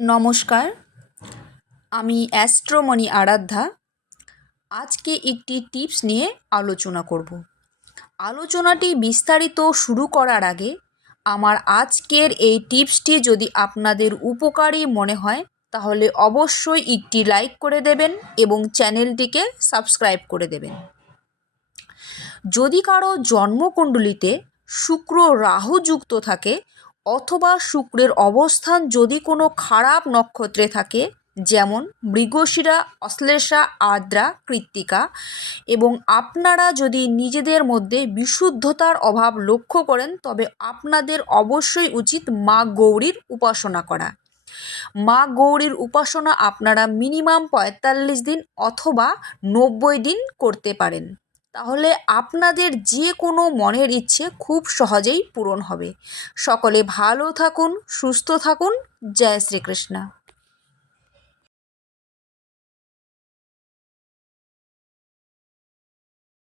নমস্কার, আমি অ্যাস্ট্রোমণি আরাধ্যা। আজকে একটি টিপস নিয়ে আলোচনা করব। আলোচনাটি বিস্তারিত শুরু করার আগে আমার আজকের এই টিপসটি যদি আপনাদের উপকারী মনে হয় তাহলে অবশ্যই একটি লাইক করে দেবেন এবং চ্যানেলটিকে সাবস্ক্রাইব করে দেবেন। যদি কারো জন্মকুণ্ডলিতে শুক্র রাহু যুক্ত থাকে অথবা শুক্রের অবস্থান যদি কোনো খারাপ নক্ষত্রে থাকে, যেমন মৃগশিরা, অশ্লেষা, আদ্রা, কৃত্তিকা, এবং আপনারা যদি নিজেদের মধ্যে বিশুদ্ধতার অভাব লক্ষ্য করেন তবে আপনাদের অবশ্যই উচিত মা গৌরীর উপাসনা করা। মা গৌরীর উপাসনা আপনারা মিনিমাম ৪৫ দিন অথবা ৯০ দিন করতে পারেন। তাহলে আপনাদের যে কোনো মনের ইচ্ছে খুব সহজেই পূরণ হবে। সকলে ভালো থাকুন, সুস্থ থাকুন। জয় শ্রীকৃষ্ণ।